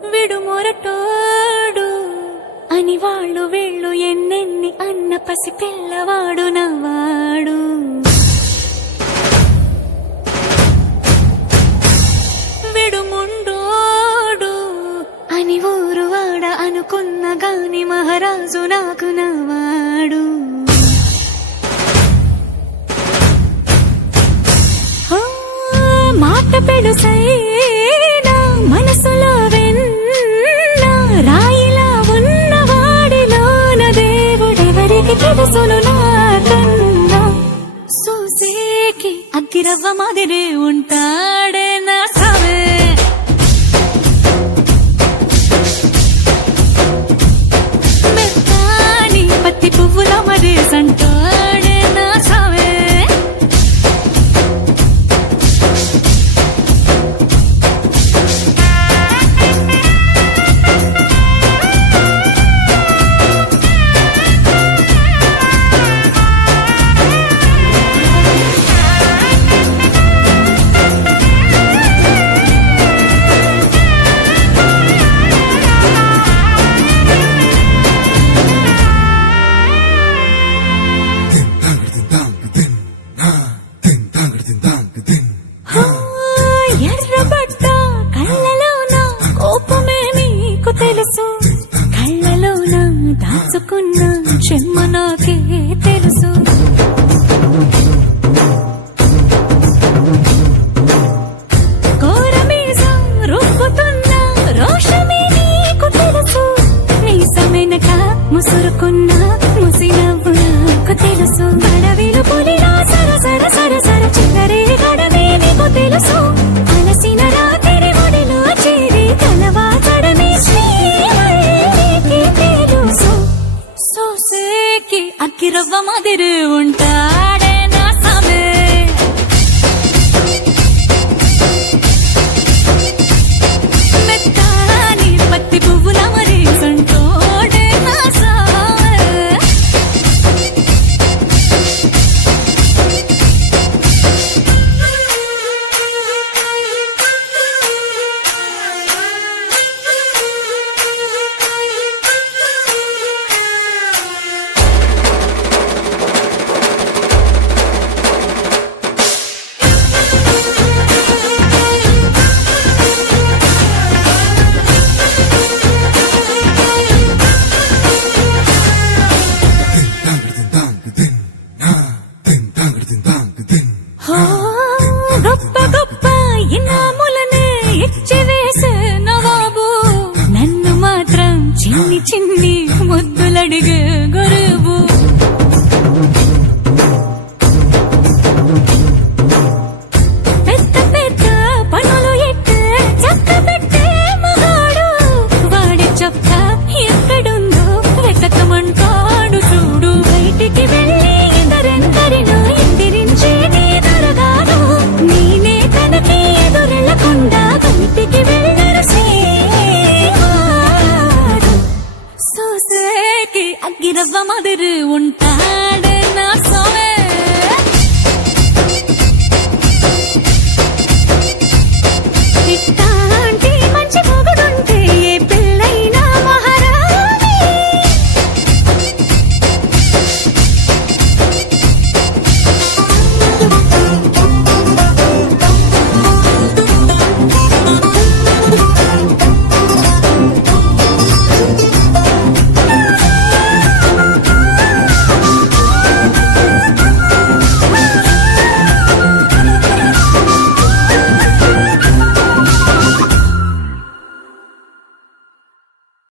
విడు మొరటోడు అని వాళ్ళు వీళ్ళు ఎన్నెన్ని అన్న పసి పిల్లవాడు నవ్వాడు. విడు ముండోడు అని ఊరు వాడ అనుకున్న గాని మహారాజు నాకు నవ్వాడు. మాట పెడుసైనా మనసులో వెన్న రాయిలా ఉన్నవాడిలోన దేవుడెవరికి తెలుసును నాకన్నా. సూసేకి అగ్గిరవ్వ మాదిరే ఉంటాడే నా సావే. మెత్తాని పత్తి పువ్వుల మరే సంటాడే నా సావే. ఎర్రబడ్డ కళ్ళలోన కోపమే నీకు తెలుసు, కళ్ళలోన దాచుకున్న చెమ్మ నాకే తెలుసు. కోరమీసం రుబ్బుతున్న రోషమే నీకు తెలుసు, నీసమెనక ముసురుకున్న ముసినవ్వు నాకు తెలుసు. అడవిలు పులిలా సర సర సర సర చిల్లరే గడమే నీకు తెలుసు. అలసిన రాత్రి ఒడిలో చేరి కలవాచడమే శ్రీకి తెలుసు. సోసేకి అగ్గిరవ్వ మాదిరి ఉంటాడే నా సామే. మెత్తాని పత్తి పువ్వుల మరి సంటోడే నా సామే. గొప్ప గొప్ప ఇనాములనే ఇచ్చివేసే నవాబు, నన్ను మాత్రం చిన్ని చిన్ని ముద్దులడిగే